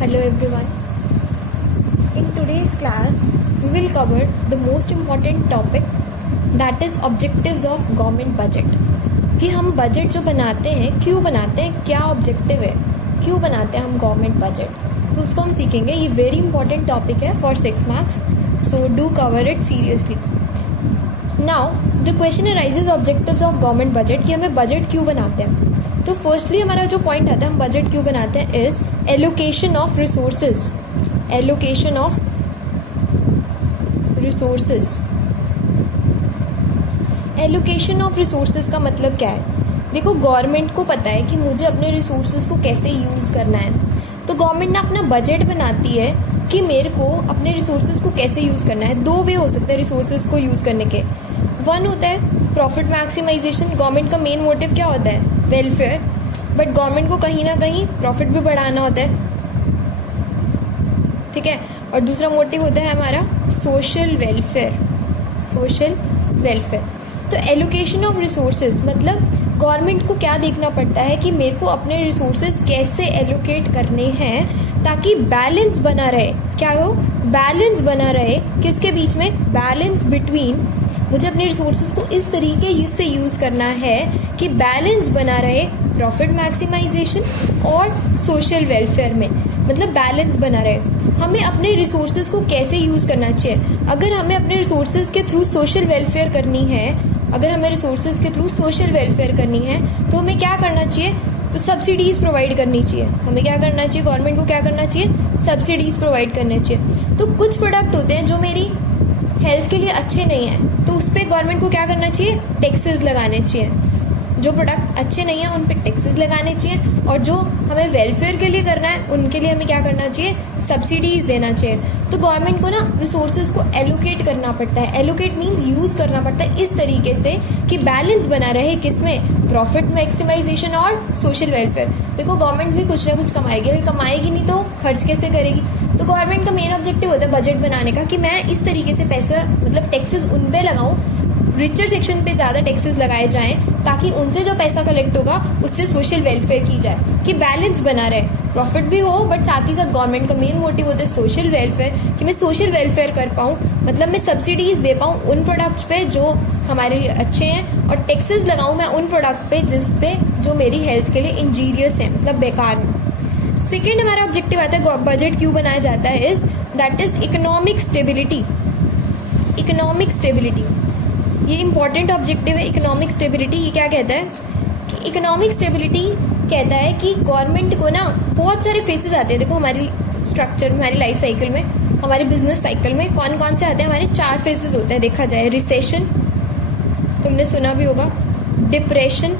Hello everyone. In today's class, we will cover the most important topic that is objectives of government budget. कि हम budget जो बनाते हैं क्यों बनाते हैं, क्या ऑब्जेक्टिव है, क्यों बनाते हैं हम गवर्नमेंट बजट, तो उसको हम सीखेंगे. ये वेरी इंपॉर्टेंट टॉपिक है for 6 marks, so do cover it seriously. Now the question arises objectives of government budget कि हमें बजट क्यों बनाते हैं. तो फर्स्टली हमारा जो पॉइंट आता है हम बजट क्यों बनाते हैं is allocation of resources. Allocation of resources. Allocation of resources का मतलब क्या है. देखो, गवर्नमेंट को पता है कि मुझे अपने रिसोर्सेज को कैसे यूज़ करना है, तो गवर्नमेंट ना अपना बजट बनाती है कि मेरे को अपने रिसोर्सेज को कैसे यूज़ करना है. 2 वे हो सकते हैं रिसोर्सेज को यूज़ करने के. वन होता है प्रॉफिट मैक्सिमाइजेशन. गवर्नमेंट का मेन मोटिव क्या होता है, वेलफेयर, बट गवर्नमेंट को कहीं ना कहीं प्रॉफिट भी बढ़ाना होता है, ठीक है. और दूसरा मोटिव होता है हमारा सोशल वेलफेयर. Social welfare. तो एलोकेशन ऑफ रिसोर्सेज मतलब गवर्नमेंट को क्या देखना पड़ता है कि मेरे को अपने रिसोर्सेज कैसे एलोकेट करने हैं ताकि बैलेंस बना रहे. क्या हो, बैलेंस बना रहे किसके बीच में, बैलेंस बिटवीन मुझे अपने रिसोर्सेज को इस तरीके से यूज़ करना है कि बैलेंस बना रहे प्रॉफिट मैक्सिमाइजेशन और सोशल वेलफेयर में. मतलब बैलेंस बना रहे. हमें अपने रिसोर्सेज को कैसे यूज़ करना चाहिए. अगर हमें अपने रिसोर्सेज के थ्रू सोशल वेलफेयर करनी है, अगर हमें रिसोर्सेज के थ्रू सोशल वेलफेयर करनी है तो हमें क्या करना चाहिए, तो सब्सिडीज़ प्रोवाइड करनी चाहिए. हमें क्या करना चाहिए, गवर्नमेंट को क्या करना चाहिए, सब्सिडीज़ प्रोवाइड करने चाहिए. तो कुछ प्रोडक्ट होते हैं जो मेरी हेल्थ के लिए अच्छे नहीं हैं, तो उस पर गवर्नमेंट को क्या करना चाहिए, टैक्सेस लगाने चाहिए. जो प्रोडक्ट अच्छे नहीं हैं उन पे टैक्सेस लगाने चाहिए, और जो हमें वेलफेयर के लिए करना है उनके लिए हमें क्या करना चाहिए, सब्सिडीज़ देना चाहिए. तो गवर्नमेंट को ना रिसोर्सेज को एलोकेट करना पड़ता है. एलोकेट मीन्स यूज़ करना पड़ता है इस तरीके से कि बैलेंस बना रहे किसमें, प्रॉफिट मैक्सिमाइजेशन और सोशल वेलफेयर. देखो, गवर्नमेंट भी कुछ ना कुछ कमाएगी, अगर कमाएगी नहीं तो खर्च कैसे करेगी. तो गवर्नमेंट का मेन ऑब्जेक्टिव होता है बजट बनाने का कि मैं इस तरीके से पैसा मतलब टैक्सेस उन पे लगाऊं, रिचर सेक्शन पे ज़्यादा टैक्सेस लगाए जाएं ताकि उनसे जो पैसा कलेक्ट होगा उससे सोशल वेलफेयर की जाए, कि बैलेंस बना रहे, प्रॉफिट भी हो बट साथ ही साथ गवर्नमेंट का मेन मोटिव होता है सोशल वेलफेयर, कि मैं सोशल वेलफेयर कर पाऊँ, मतलब मैं सब्सिडीज़ दे पाऊँ उन प्रोडक्ट्स पे जो हमारे लिए अच्छे हैं, और टैक्सेस लगाऊँ मैं उन प्रोडक्ट पे जिस पे जो मेरी हेल्थ के लिए इंजीरियस है, मतलब बेकार है. सेकेंड हमारा ऑब्जेक्टिव आता है बजट क्यों बनाया जाता है is that is economic stability. Economic stability ये इंपॉर्टेंट ऑब्जेक्टिव है. इकोनॉमिक स्टेबिलिटी ये क्या कहता है कि इकोनॉमिक स्टेबिलिटी कहता है कि गवर्नमेंट को ना बहुत सारे फेसेस आते हैं. देखो, हमारी स्ट्रक्चर, हमारी लाइफ साइकिल में, हमारे बिजनेस साइकिल में कौन कौन से आते हैं, हमारे 4 फेसेस होते हैं. देखा जाए, रिसेशन तुमने सुना भी होगा, डिप्रेशन,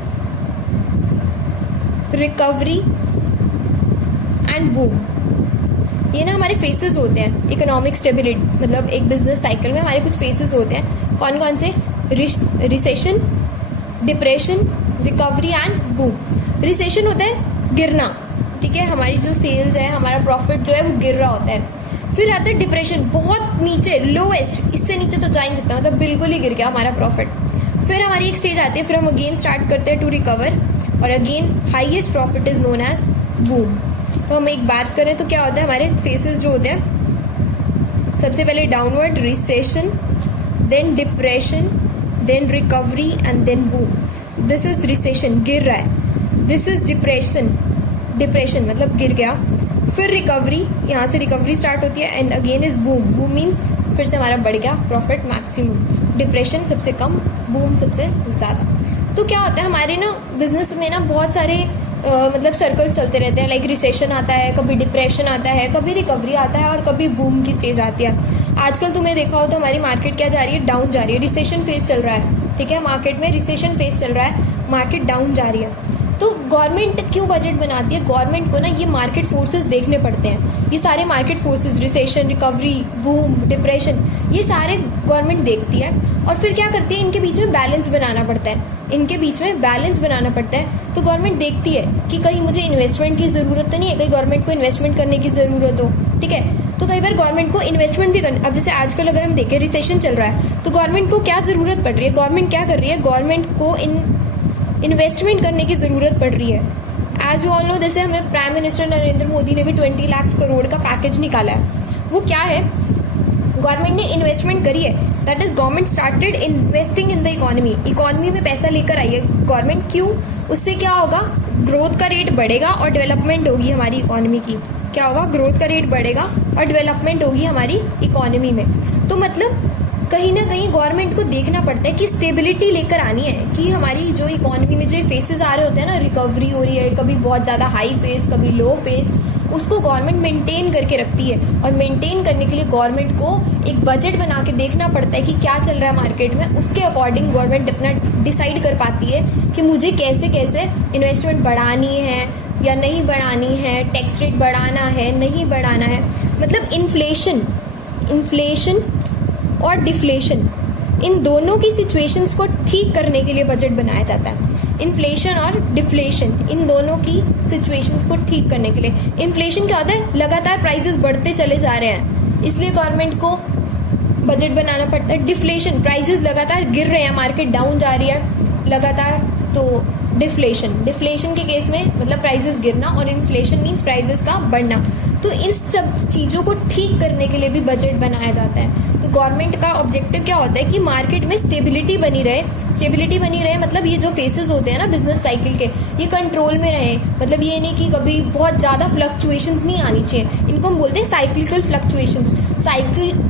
रिकवरी एंड बूम. ये ना हमारे फेसेस होते हैं इकोनॉमिक स्टेबिलिटी, मतलब एक बिजनेस साइकिल में हमारे कुछ फेसेस होते हैं. कौन कौन से, recession, depression, recovery and boom. Recession होता है गिरना, ठीक है, हमारी जो सेल्स है, हमारा प्रॉफिट जो है वो गिर रहा होता है. फिर आता है डिप्रेशन, बहुत नीचे, लोएस्ट, इससे नीचे तो जा ही नहीं सकता, मतलब बिल्कुल ही गिर गया हमारा प्रॉफिट. फिर हमारी एक स्टेज आती है, फिर हम अगेन स्टार्ट करते हैं टू रिकवर, और again highest profit is known as boom. तो हम एक बात करें तो क्या होता है, हमारे फेसेस जो होते हैं, सबसे पहले downward recession, then depression, then recovery and then boom. This is recession, गिर रहा है. दिस इज डिप्रेशन, डिप्रेशन मतलब गिर गया. फिर रिकवरी, यहाँ से रिकवरी स्टार्ट होती है, and again is boom. Boom means फिर से हमारा बढ़ गया प्रॉफिट मैक्सिमम. डिप्रेशन सबसे कम, बूम सबसे ज़्यादा. तो क्या होता है हमारे ना बिजनेस में ना बहुत सारे मतलब सर्कल्स चलते रहते हैं. लाइक रिसेशन आता है, कभी डिप्रेशन आता है, कभी रिकवरी आता है, और कभी बूम की स्टेज आती है. आजकल तुमने देखा हो तो हमारी मार्केट क्या जा रही है, डाउन जा रही है. रिसेशन फेज चल रहा है, ठीक है, मार्केट में रिसेशन फेज चल रहा है, मार्केट डाउन जा रही है. तो गवर्नमेंट क्यों बजट बनाती है, गवर्नमेंट को ना ये मार्केट फोर्सेस देखने पड़ते हैं. ये सारे market forces, recession, recovery, boom, depression, ये सारे गवर्नमेंट देखती है, और फिर क्या करती है, इनके बीच में बैलेंस बनाना पड़ता है. इनके बीच में बैलेंस बनाना पड़ता है. तो गवर्नमेंट देखती है कि कहीं मुझे इन्वेस्टमेंट की ज़रूरत तो नहीं है, कहीं गवर्नमेंट को इन्वेस्टमेंट करने की ज़रूरत हो, ठीक है. तो कई बार गवर्नमेंट को इन्वेस्टमेंट भी करना, अब जैसे आजकल अगर हम देखें रिसेशन चल रहा है, तो गवर्नमेंट को क्या ज़रूरत पड़ रही है, गवर्नमेंट क्या कर रही है, गवर्नमेंट को इन्वेस्टमेंट करने की ज़रूरत पड़ रही है. एज वी ऑल नो, जैसे हमें प्राइम मिनिस्टर नरेंद्र मोदी ने भी 20 लाख करोड़ का पैकेज निकाला है। वो क्या है? गवर्नमेंट ने इन्वेस्टमेंट करी है, that is government started investing in the economy. Economy में पैसा लेकर आई है गवर्नमेंट। क्यों? उससे क्या होगा? ग्रोथ का रेट बढ़ेगा और डेवलपमेंट होगी हमारी इकोनॉमी की। क्या होगा? ग्रोथ का रेट बढ़ेगा और डेवलपमेंट होगी हमारी इकोनॉमी में। तो मतलब कहीं ना कहीं गवर्नमेंट को देखना पड़ता है कि स्टेबिलिटी लेकर आनी है, कि हमारी जो इकोनॉमी में जो फेसेस आ रहे होते हैं ना, रिकवरी हो रही है, कभी बहुत ज़्यादा हाई फेस, कभी लो फेस, उसको गवर्नमेंट मेंटेन करके रखती है। और मेंटेन करने के लिए गवर्नमेंट को एक बजट बना के देखना पड़ता है कि क्या चल रहा है मार्केट में, उसके अकॉर्डिंग गवर्नमेंट अपना डिसाइड कर पाती है कि मुझे कैसे कैसे इन्वेस्टमेंट बढ़ानी है या नहीं बढ़ानी है, टैक्स रेट बढ़ाना है नहीं बढ़ाना है। मतलब इन्फ्लेशन और डिफ्लेशन, इन दोनों की सिचुएशंस को ठीक करने के लिए बजट बनाया जाता है। इन्फ्लेशन और डिफ्लेशन, इन दोनों की सिचुएशंस को ठीक करने के लिए। इन्फ्लेशन क्या होता है? लगातार प्राइसेस बढ़ते चले जा रहे हैं, इसलिए गवर्नमेंट को बजट बनाना पड़ता है। डिफ्लेशन, प्राइसेस लगातार गिर रहे हैं, मार्केट डाउन जा रही है लगातार, तो डिफ्लेशन के केस में मतलब प्राइसेस गिरना, और इन्फ्लेशन मीन्स प्राइसेस का बढ़ना। तो इस सब चीज़ों को ठीक करने के लिए भी बजट बनाया जाता है। तो गवर्नमेंट का ऑब्जेक्टिव क्या होता है कि मार्केट में स्टेबिलिटी बनी रहे। मतलब ये जो फेसेस होते हैं ना बिजनेस साइकिल के, ये कंट्रोल में रहे। मतलब ये नहीं कि कभी बहुत ज़्यादा फ्लक्चुएशंस नहीं आनी चाहिए, इनको हम बोलते हैं साइक्लिकल फ्लक्चुएशंस।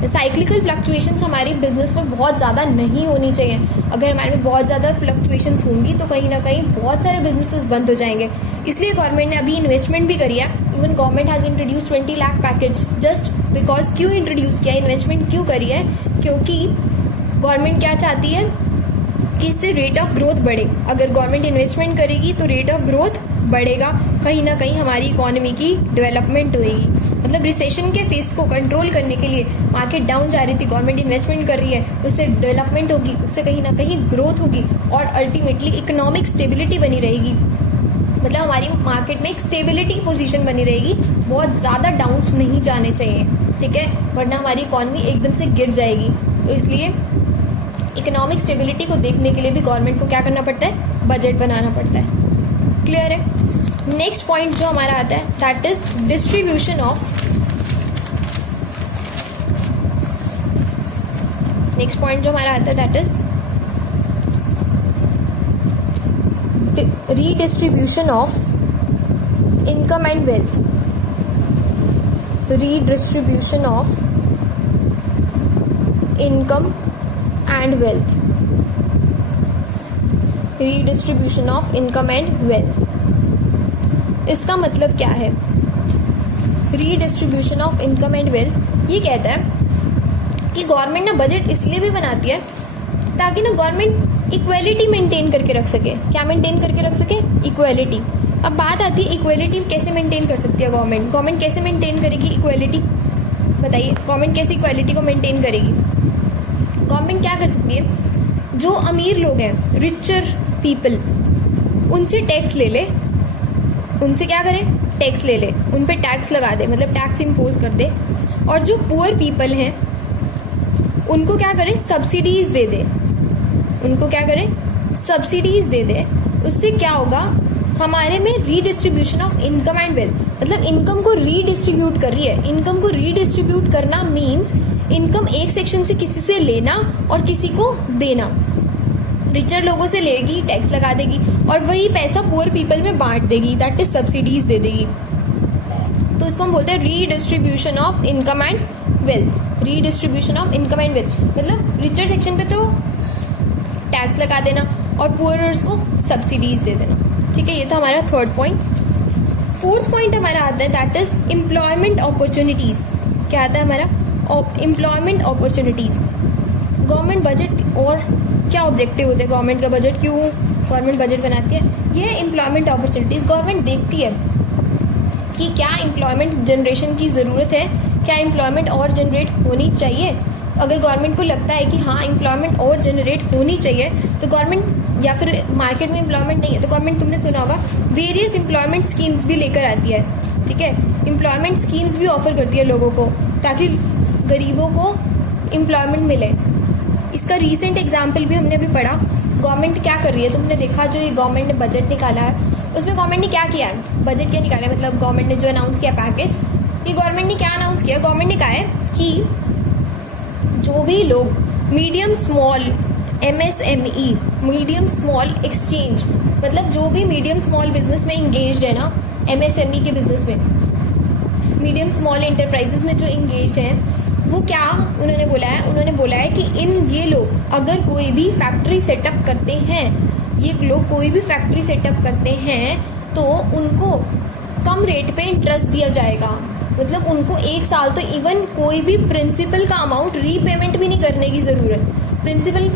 साइक्लिकल फ्लक्चुएशंस हमारी बिजनेस में बहुत ज़्यादा नहीं होनी चाहिए। अगर हमारे में बहुत ज़्यादा फ्लक्चुएशंस होंगी तो कहीं ना कहीं बहुत सारे बिजनेसेस बंद हो जाएंगे। इसलिए गवर्नमेंट ने अभी इन्वेस्टमेंट भी करी है। Even government has introduce 20 lakh package just because. क्यों इंट्रोड्यूस किया, इन्वेस्टमेंट क्यों करी है? क्योंकि गवर्नमेंट क्या चाहती है कि इससे रेट ऑफ ग्रोथ बढ़े। अगर गवर्नमेंट इन्वेस्टमेंट करेगी तो रेट ऑफ ग्रोथ बढ़ेगा, कहीं ना कहीं हमारी इकोनॉमी की डेवलपमेंट होएगी। मतलब रिसेशन के फेस को कंट्रोल करने के लिए, मार्केट डाउन जा रही थी, गवर्नमेंट इन्वेस्टमेंट कर रही है, उससे डेवलपमेंट होगी, उससे कहीं ना कहीं ग्रोथ होगी और अल्टीमेटली इकोनॉमिक स्टेबिलिटी बनी रहेगी। मतलब हमारी मार्केट में एक स्टेबिलिटी पोजीशन बनी रहेगी, बहुत ज़्यादा डाउन्स नहीं जाने चाहिए, ठीक है, वरना हमारी इकोनॉमी एकदम से गिर जाएगी। तो इसलिए इकोनॉमिक स्टेबिलिटी को देखने के लिए भी गवर्नमेंट को क्या करना पड़ता है? बजट बनाना पड़ता है। क्लियर है? नेक्स्ट पॉइंट जो हमारा आता है that is distribution of redistribution of income and wealth. Redistribution of income and wealth. Redistribution of income and wealth. इसका मतलब क्या है? Redistribution of income and wealth ये कहता है कि गवर्नमेंट ना बजट इसलिए भी बनाती है ताकि ना गवर्नमेंट इक्वेलिटी मेंटेन करके रख सके। क्या मेंटेन करके रख सके? इक्वेलिटी। अब बात आती है इक्वेलिटी कैसे मेंटेन कर सकती है गवर्नमेंट कैसे मेंटेन करेगी इक्वेलिटी? बताइए, गवर्नमेंट कैसे इक्वेलिटी को मेंटेन करेगी? गवर्नमेंट क्या कर सकती है? जो अमीर लोग हैं, रिचर पीपल, उनसे टैक्स ले ले, उनसे क्या करें? टैक्स ले ले, उन पे टैक्स लगा दे, मतलब टैक्स इम्पोज कर दे। और जो पुअर पीपल हैं उनको क्या करें? सब्सिडीज दे दे। उनको क्या करें? सब्सिडीज दे दे। उससे क्या होगा? हमारे में redistribution of income and wealth, मतलब इनकम को रीडिस्ट्रीब्यूट कर रही है। इनकम को रीडिस्ट्रीब्यूट करना मीन्स इनकम एक सेक्शन से किसी से लेना और किसी को देना। रिचर लोगों से लेगी, टैक्स लगा देगी और वही पैसा पुअर पीपल में बांट देगी, दैट इज सब्सिडीज दे देगी। तो इसको हम बोलते हैं redistribution of income and wealth. Redistribution of income and wealth मतलब रिचर सेक्शन पे तो टैक्स लगा देना और पुअरर्स को सब्सिडीज दे देना। ठीक है, ये था हमारा थर्ड पॉइंट। फोर्थ पॉइंट हमारा आता है दैट इज एम्प्लॉयमेंट अपॉर्चुनिटीज। क्या आता है हमारा? Employment opportunities. गवर्नमेंट बजट और क्या ऑब्जेक्टिव होते हैं गवर्नमेंट का बजट? क्यों गवर्नमेंट बजट बनाती है? ये एम्प्लॉयमेंट अपॉर्चुनिटीज गवर्नमेंट देखती है कि क्या एम्प्लॉयमेंट जनरेशन की ज़रूरत है, क्या एम्प्लॉयमेंट और जनरेट होनी चाहिए। अगर गवर्नमेंट को लगता है कि हाँ एम्प्लॉयमेंट और जनरेट होनी चाहिए तो गवर्नमेंट, या फिर मार्केट में एम्प्लॉयमेंट नहीं है तो गवर्नमेंट, तुमने सुना होगा, वेरियस एम्प्लॉयमेंट स्कीम्स भी लेकर आती है। ठीक है, एम्प्लॉयमेंट स्कीम्स भी ऑफर करती है लोगों को ताकि गरीबों को एम्प्लॉयमेंट मिले। इसका रीसेंट एग्जाम्पल भी हमने अभी पढ़ा। गवर्नमेंट क्या कर रही है? तुमने देखा जो ये गवर्नमेंट ने बजट निकाला है उसमें गवर्नमेंट ने क्या किया है, बजट क्या निकाला है, मतलब गवर्नमेंट ने जो अनाउंस किया पैकेज, ये गवर्नमेंट ने क्या अनाउंस किया, गवर्नमेंट ने कहा है कि जो भी लोग medium small MSME, medium small exchange, मतलब जो भी मीडियम स्मॉल बिजनेस में इंगेज है ना, MSME के बिजनेस में, मीडियम स्मॉल एंटरप्राइजेस में जो इंगेज हैं, वो क्या उन्होंने बोला है कि ये लोग अगर कोई भी फैक्ट्री सेटअप करते हैं, ये लोग कोई भी फैक्ट्री सेटअप करते हैं तो उनको कम रेट पे इंटरेस्ट दिया जाएगा, मतलब उनको 1 साल तो इवन कोई भी प्रिंसिपल का अमाउंट रीपेमेंट भी नहीं करने की ज़रूरत, प्रिंसिपल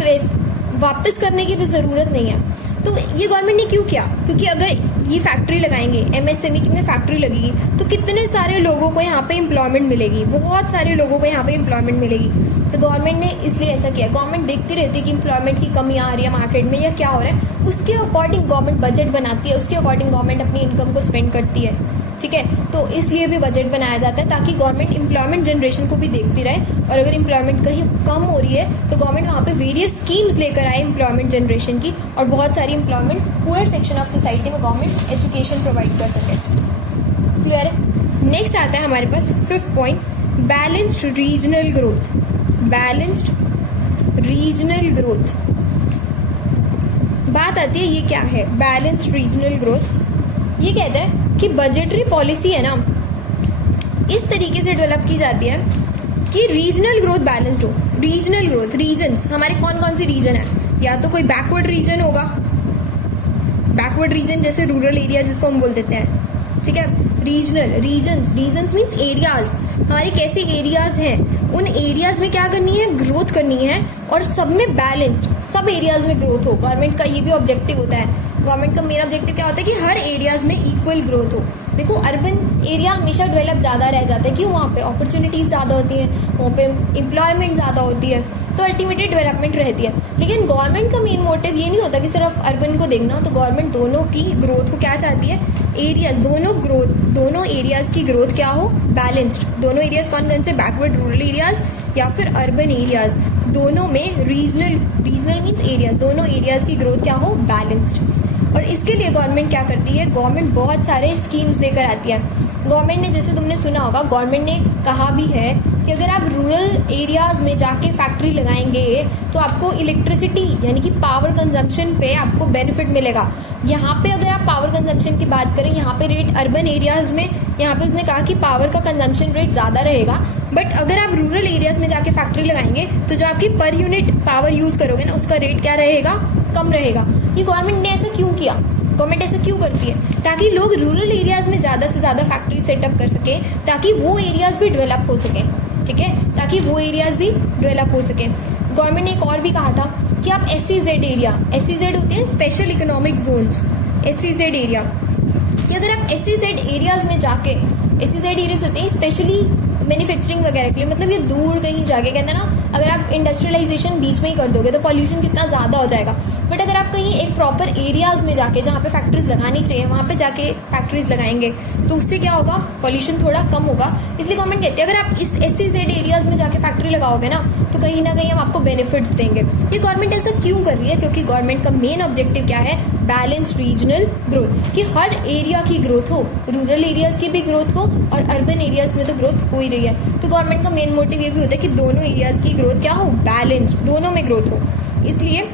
वापस करने की भी ज़रूरत नहीं है। तो ये गवर्नमेंट ने क्यों किया, क्योंकि अगर ये फैक्ट्री लगाएंगे, MSME में फैक्ट्री लगेगी तो कितने सारे लोगों को यहाँ पे एम्प्लॉयमेंट मिलेगी, बहुत सारे लोगों को यहाँ पे एम्प्लॉयमेंट मिलेगी। तो गवर्नमेंट ने इसलिए ऐसा किया। गवर्नमेंट देखती रहती है कि एम्प्लॉयमेंट की कमी आ रही है मार्केट में या क्या हो रहा है, उसके अकॉर्डिंग गवर्नमेंट बजट बनाती है, उसके अकॉर्डिंग गवर्नमेंट अपनी इनकम को स्पेंड करती है, ठीक है। तो इसलिए भी बजट बनाया जाता है ताकि गवर्नमेंट एम्प्लॉयमेंट जनरेशन को भी देखती रहे, और अगर एम्प्लॉयमेंट कहीं कम हो रही है तो गवर्नमेंट वहाँ पे वेरियस स्कीम्स लेकर आए एम्प्लॉयमेंट जनरेशन की, और बहुत सारी employment poor section of society में गवर्नमेंट एजुकेशन प्रोवाइड कर सके। क्लियर है। नेक्स्ट आता है हमारे पास 5th point, balanced regional growth. Balanced regional growth, बात आती है ये क्या है बैलेंस्ड रीजनल ग्रोथ। ये कहता है कि बजटरी पॉलिसी है ना, इस तरीके से डेवलप की जाती है कि रीजनल ग्रोथ बैलेंस्ड हो। रीजनल ग्रोथ, रीजन्स हमारे कौन कौन से रीजन है, या तो कोई बैकवर्ड रीजन होगा, बैकवर्ड रीजन जैसे रूरल एरिया जिसको हम बोल देते हैं, ठीक है। रीजनल, रीजन्स मीन्स एरियाज, हमारे कैसे एरियाज हैं, उन एरियाज में क्या करनी है, ग्रोथ करनी है, और सब में बैलेंस्ड, सब एरियाज में ग्रोथ हो। गवर्नमेंट का ये भी ऑब्जेक्टिव होता है, गवर्नमेंट का मेन ऑब्जेक्टिव क्या होता है कि हर एरियाज में इक्वल ग्रोथ हो। देखो अर्बन एरिया हमेशा डेवलप ज़्यादा रह जाता है, क्यों, वहाँ पे अपॉर्चुनिटीज़ ज़्यादा होती हैं, वहाँ पे एम्प्लॉयमेंट ज़्यादा होती है, तो अल्टीमेटली डेवलपमेंट रहती है। लेकिन गवर्नमेंट का मेन मोटिव ये नहीं होता कि सिर्फ अर्बन को देखना, तो गवर्नमेंट दोनों की ग्रोथ को क्या चाहती है, एरियाज, दोनों एरियाज की ग्रोथ क्या हो, बैलेंस्ड। दोनों एरियाज कौन कौन से, बैकवर्ड रूरल एरियाज या फिर अर्बन एरियाज, दोनों में रीजनल मीन्स एरिया, दोनों एरियाज की ग्रोथ क्या हो, बैलेंस्ड। और इसके लिए गवर्नमेंट क्या करती है, गवर्नमेंट बहुत सारे स्कीम्स लेकर आती है। गवर्नमेंट ने, जैसे तुमने सुना होगा, गवर्नमेंट ने कहा भी है कि अगर आप रूरल एरियाज में जाके फैक्ट्री लगाएंगे तो आपको इलेक्ट्रिसिटी यानी कि पावर कंजम्पशन पे आपको बेनिफिट मिलेगा। यहाँ पे अगर आप पावर कंजम्पशन की बात करें, यहाँ पे रेट अर्बन एरियाज में, यहाँ पे उसने कहा कि पावर का कंजम्पशन रेट ज़्यादा रहेगा, बट अगर आप रूरल एरियाज में जाके फैक्ट्री लगाएंगे तो जो आपकी पर यूनिट पावर यूज़ करोगे ना, उसका रेट क्या रहेगा, कम रहेगा। ये गवर्नमेंट ने ऐसा क्यों किया, गवर्नमेंट ऐसा क्यों करती है, ताकि लोग रूरल एरियाज में ज़्यादा से ज़्यादा फैक्ट्री सेटअप कर सके, ताकि वो एरियाज भी डेवलप हो सके, ठीक है, ताकि वो एरियाज भी डेवलप हो सके। गवर्नमेंट ने एक और भी कहा था कि आप SEZ एरिया, SEZ होते हैं special economic zones, SEZ area, कि अगर आप SEZ एरियाज में जाके, SEZ एरियाज होते हैं स्पेशली मैन्युफैक्चरिंग वगैरह के लिए, मतलब ये दूर कहीं जाके, कहते हैं ना, अगर आप इंडस्ट्रियलाइजेशन बीच में ही कर दोगे तो पॉल्यूशन कितना ज़्यादा हो जाएगा। बट अगर आप कहीं एक प्रॉपर एरियाज में जाके, जहाँ पे फैक्ट्रीज लगानी चाहिए, वहाँ पे जाके फैक्ट्रीज लगाएंगे तो उससे क्या होगा, पॉल्यूशन थोड़ा कम होगा। इसलिए गवर्नमेंट कहती है अगर आप इस SEZ एरियाज में जाके फैक्ट्री लगाओगे ना तो कहीं ना कहीं हम आपको बेनिफिट्स देंगे। ये गवर्नमेंट ऐसा क्यों कर रही है, क्योंकि गवर्नमेंट का मेन ऑब्जेक्टिव क्या है, बैलेंस्ड रीजनल ग्रोथ, कि हर एरिया की ग्रोथ हो, रूरल एरियाज की भी ग्रोथ हो और अर्बन एरियाज में तो ग्रोथ हो ही रही है। तो गवर्नमेंट का मेन मोटिव ये भी होता है कि दोनों एरियाज की ग्रोथ क्या हो, बैलेंस्ड, दोनों में ग्रोथ हो। इसलिए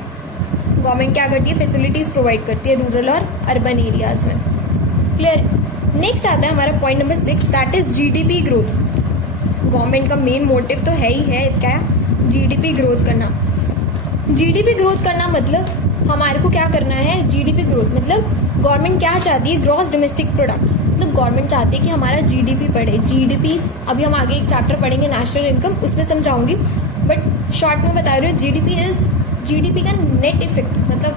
गवर्नमेंट क्या करती है, फैसिलिटीज़ प्रोवाइड करती है रूरल और अर्बन एरियाज में। क्लियर। नेक्स्ट आता है हमारा point number 6, that is GDP growth. Government का मेन मोटिव तो है ही है क्या, GDP ग्रोथ करना। GDP ग्रोथ करना मतलब हमारे को क्या करना है, GDP ग्रोथ मतलब गवर्नमेंट क्या चाहती है, ग्रॉस डोमेस्टिक प्रोडक्ट, मतलब गवर्नमेंट चाहती है कि हमारा GDP बढ़े। GDP अभी हम आगे एक चैप्टर पढ़ेंगे नेशनल इनकम, उसमें समझाऊंगी, बट शॉर्ट में बता रही हूँ, GDP का नेट इफेक्ट, मतलब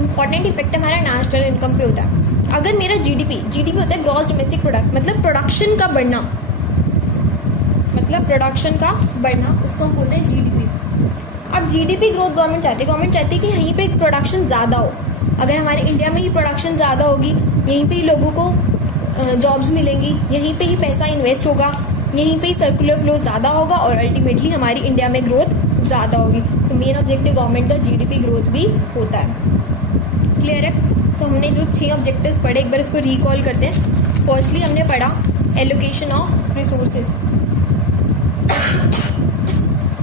इंपॉर्टेंट इफेक्ट हमारा नेशनल इनकम पे होता है। अगर मेरा GDP होता है ग्रॉस डोमेस्टिक प्रोडक्ट, मतलब प्रोडक्शन का बढ़ना, उसको हम बोलते हैं GDP। अब GDP ग्रोथ गवर्नमेंट चाहती है कि यहीं पे प्रोडक्शन ज़्यादा हो। अगर हमारे इंडिया में ही प्रोडक्शन ज़्यादा होगी, यहीं पे ही लोगों को जॉब्स मिलेंगी, यहीं पे ही पैसा इन्वेस्ट होगा, यहीं पे ही सर्कुलर फ्लो ज़्यादा होगा और अल्टीमेटली हमारी इंडिया में ग्रोथ ज़्यादा होगी। तो मेन ऑब्जेक्टिव गवर्नमेंट का GDP ग्रोथ भी होता है। क्लियर है। तो हमने जो 6 ऑब्जेक्टिव्स पढ़े एक बार इसको रिकॉल करते हैं। फर्स्टली हमने पढ़ा allocation of resources,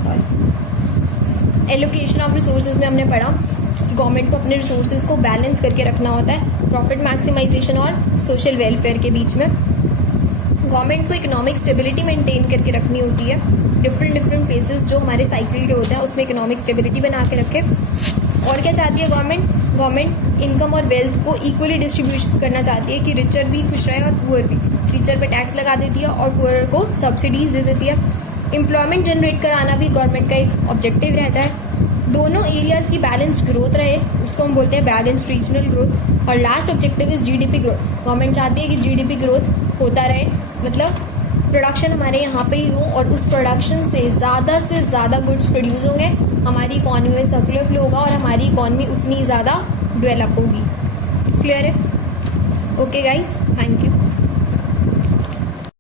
sorry, allocation of resources में हमने पढ़ा कि गवर्नमेंट को अपने रिसोर्सेज को बैलेंस करके रखना होता है प्रॉफिट मैक्सिमाइजेशन और सोशल वेलफेयर के बीच में। गवर्नमेंट को इकोनॉमिक स्टेबिलिटी मेंटेन करके रखनी होती है, डिफरेंट फेजेस जो हमारे साइकिल के होते हैं उसमें इकोनॉमिक स्टेबिलिटी बना के रखे। और क्या चाहती है गवर्नमेंट इनकम और वेल्थ को इक्वली डिस्ट्रीब्यूट करना चाहती है कि रिचर भी खुश रहे और पुअर भी। रिचर पे टैक्स लगा देती है और पुअर को सब्सिडीज दे देती है। एम्प्लॉयमेंट जनरेट कराना भी गवर्नमेंट का एक ऑब्जेक्टिव रहता है। दोनों एरियाज की बैलेंस्ड ग्रोथ रहे, उसको हम बोलते हैं बैलेंस्ड रीजनल ग्रोथ। और last objective is GDP growth. Government चाहती है कि जीडीपी ग्रोथ होता रहे, मतलब प्रोडक्शन हमारे यहाँ पे ही हो और उस प्रोडक्शन से ज़्यादा गुड्स प्रोड्यूस होंगे, हमारी इकॉनमी में सर्कुलर फ्लो होगा और हमारी इकॉनमी उतनी ज़्यादा डेवलप होगी। क्लियर है? Okay guys, thank you.